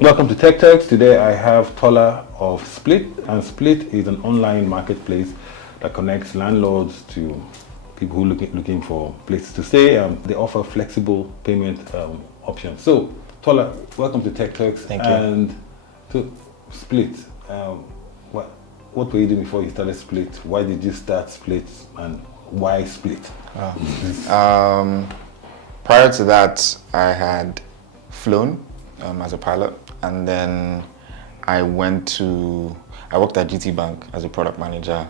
Welcome to Techturks. Today I have Tola of Spleet, and Spleet is an online marketplace that connects landlords to people who are looking for places to stay. They offer flexible payment options. So, Tola, welcome to Techturks. Thank you. And to Spleet, what were you doing before you started Spleet? Why did you start Spleet, and why Spleet? Prior to that, I had flown as a pilot, and then I worked at GT Bank as a product manager.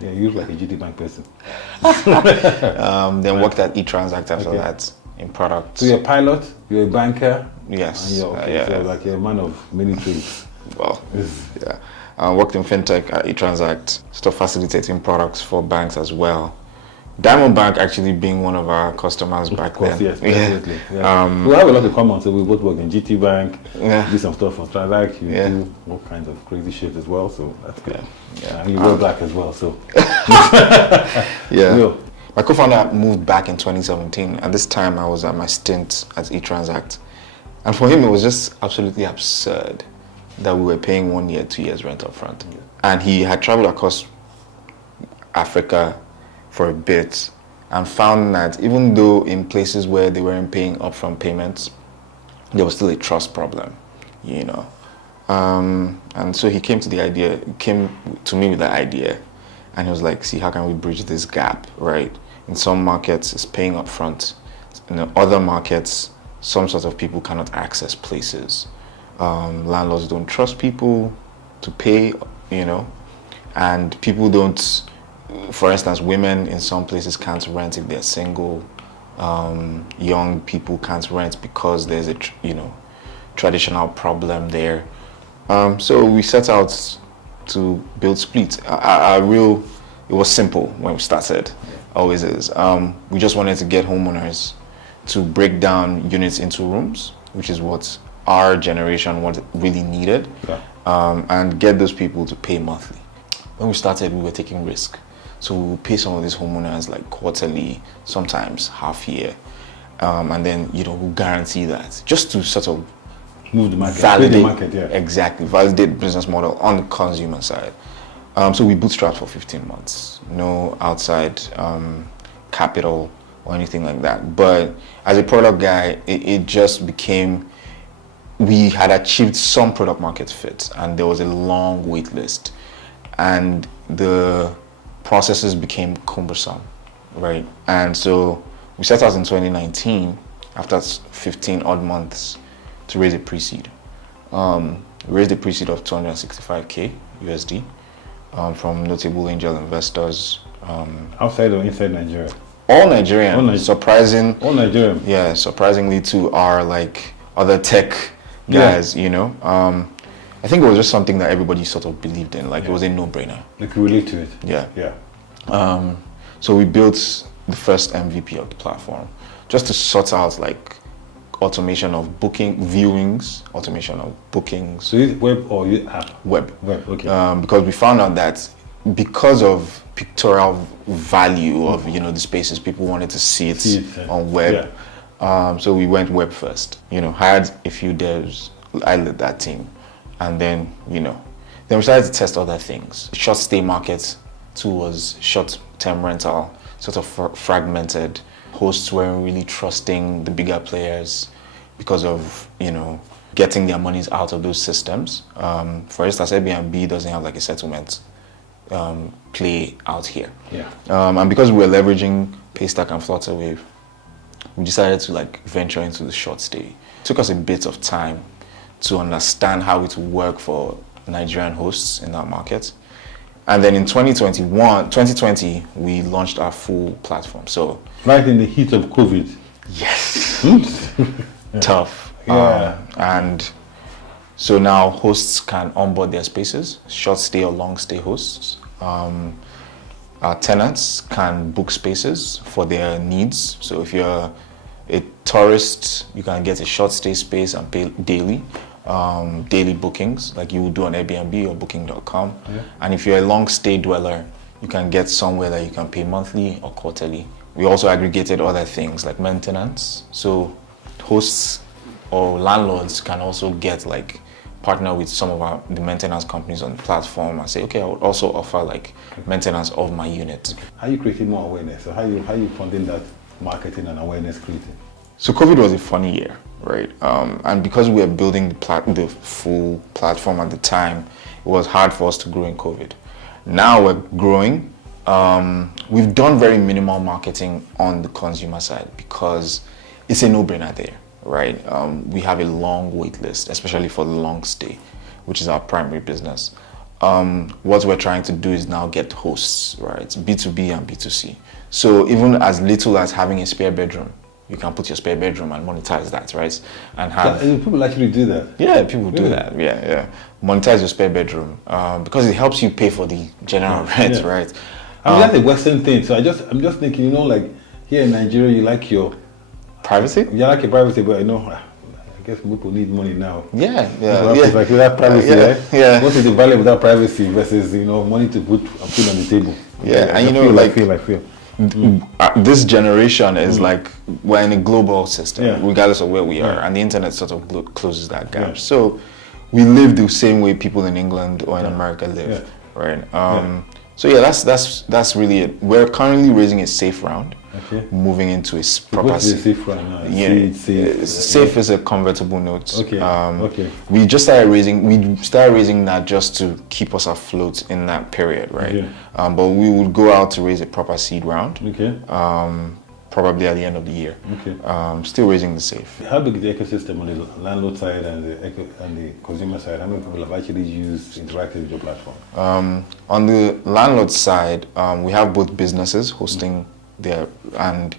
Yeah, you look like a GT Bank person. Then worked at eTransact after that in product. So you're a pilot, you're a banker. Yes. And you're a man of many trades. Well, yeah. I worked in fintech at eTransact, facilitating products for banks as well. Diamond Bank actually being one of our customers back then. Yes, definitely. Yeah. We have a lot in common, so we both work in GT Bank, do some stuff on Transact, you do all kinds of crazy shit as well, so that's good. And you wear black as well, so. My co-founder moved back in 2017. At this time, I was at my stint at eTransact. And for him, it was just absolutely absurd that we were paying 1 year, 2 years rent up front. And he had traveled across Africa for a bit and found that even though in places where they weren't paying upfront payments, there was still a trust problem, you know. And so he came to me with the idea, and he was like, see, how can we bridge this gap, right? In some markets, it's paying upfront. In other markets, some sort of people cannot access places. Landlords don't trust people to pay, you know, and people don't. For instance, women in some places can't rent if they're single. Young people can't rent because there's a traditional problem there. So we set out to build Spleet. It was simple when we started, always is. We just wanted to get homeowners to break down units into rooms, which is what our generation really needed, and get those people to pay monthly. When we started, we were taking risk. So we pay some of these homeowners like quarterly, sometimes half year, and then we'll guarantee that just to sort of move the market, validate exactly validate the business model on the consumer side. So we bootstrapped for 15 months, no outside capital or anything like that. But as a product guy, it just became, we had achieved some product market fit, and there was a long wait list, and the processes became cumbersome, right? And so we set out in 2019, after 15 odd months, to raise a pre-seed. We raised a pre-seed of 265K USD from notable angel investors. Outside or inside Nigeria? All Nigerian. All Nigerian. Yeah, surprisingly to our other tech guys, I think it was just something that everybody sort of believed in. It was a no-brainer. Like, you relate to it. Yeah. So we built the first MVP of the platform, just to sort out automation of booking, viewings, automation of bookings. So is web or app? Web. Web, okay. Because we found out that because of pictorial value of the spaces, people wanted to see it on web. Yeah. So we went web first. Hired a few devs. I led that team. And then, then we started to test other things. The short stay market too was short-term rental, sort of fragmented. Hosts weren't really trusting the bigger players because of, getting their monies out of those systems. For instance, Airbnb doesn't have a settlement play out here. Yeah. And because we were leveraging Paystack and Flutterwave, we decided to venture into the short stay. It took us a bit of time to understand how it would work for Nigerian hosts in that market. And then in 2020, we launched our full platform. So right in the heat of COVID. Yes. Tough. Yeah. And so now hosts can onboard their spaces, short stay or long stay hosts. Our tenants can book spaces for their needs. So if you're a tourist, you can get a short stay space and pay daily bookings like you would do on Airbnb or Booking.com. Yeah. And if you're a long stay dweller, you can get somewhere that you can pay monthly or quarterly. We also aggregated other things like maintenance. So hosts or landlords can also get partner with some of the maintenance companies on the platform and say, okay, I would also offer like maintenance of my unit. How are you creating more awareness? So how you funding that marketing and awareness creating? So COVID was a funny year, right? And because we were building the full platform at the time, it was hard for us to grow in COVID. Now we're growing. We've done very minimal marketing on the consumer side because it's a no-brainer there, right? We have a long wait list, especially for the long stay, which is our primary business. What we're trying to do is now get hosts, right? B2B and B2C. So even as little as having a spare bedroom, you can put your spare bedroom and monetize that, right? And have people actually do that. Yeah, people do that. Yeah. Monetize your spare bedroom because it helps you pay for the general rent, right? I mean, that's a Western thing. So I'm just thinking, like here in Nigeria, you like your privacy. You like your privacy, but I guess people need money now. Yeah. Like without privacy, right? Yeah. What is the value without privacy versus money to put on the table? Yeah, and I feel. This generation is like we're in a global system, regardless of where we are, and the internet sort of closes that gap. Yeah. So we live the same way people in England or in America live, right? So that's really it. We're currently raising a safe round, moving into a proper. What's the safe round now? Safe is a convertible note. Okay. We started raising that just to keep us afloat in that period, right? Okay. But we would go out to raise a proper seed round. Okay. Probably at the end of the year. Okay. Still raising the safe. How big is the ecosystem on the landlord side and the consumer side? How many people have actually used interactive with your platform? On the landlord side, we have both businesses hosting there and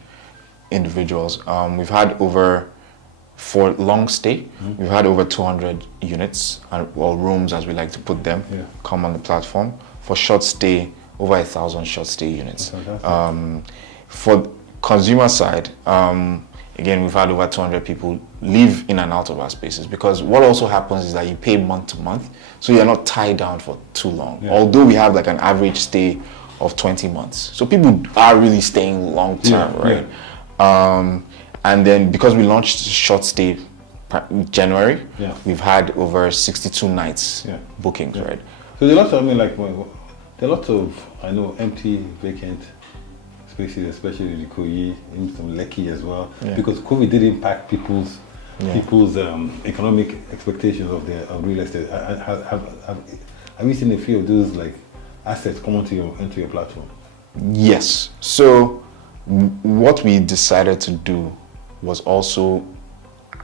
individuals. We've had for long stay, we've had over 200 units or rooms, as we like to put them, come on the platform. For short stay, over 1,000 short stay units. For consumer side, again, we've had over 200 people live in and out of our spaces, because what also happens is that you pay month to month, so you're not tied down for too long. Although we have like an average stay of 20 months, so people are really staying long term, right? And then because we launched short stay January, we've had over 62 nights bookings, right? So there are lots of, there are lots of, I know, empty, vacant spaces, especially in Ikoyi, in some Lekki as well, because COVID did impact people's economic expectations of real estate. Have you seen a few of those assets come into your platform? Yes. So what we decided to do was also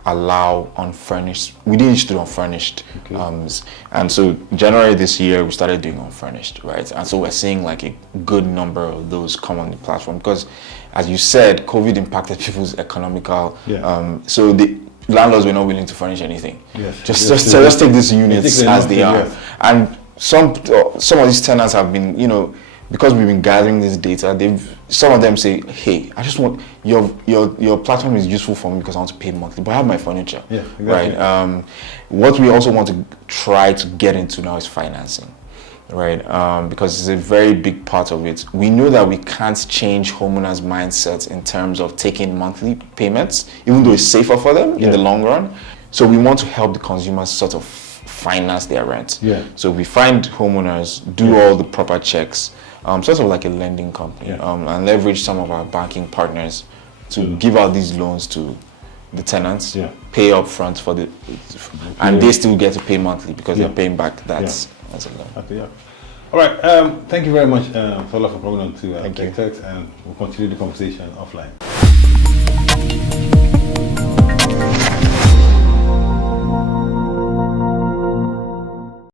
allow unfurnished. We didn't used to do unfurnished, and so January this year we started doing unfurnished, right? And so we're seeing like a good number of those come on the platform because, as you said, COVID impacted people's economical. So the landlords were not willing to furnish anything. Just take these units as they are, and some of these tenants have been, because we've been gathering this data, some of them say, hey, I just want your platform is useful for me because I want to pay monthly, but I have my furniture. Right. What we also want to try to get into now is financing, right? Because it's a very big part of it. We know that we can't change homeowners' mindsets in terms of taking monthly payments, even though it's safer for them in the long run. So we want to help the consumers sort of finance their rent. So we find homeowners, do all the proper checks, sort of like a lending company, and leverage some of our banking partners to give out these loans to the tenants, pay up front for and they still get to pay monthly because they're paying back that as a loan. All right, thank you very much, Tola, for coming on to Techturks, and we'll continue the conversation offline.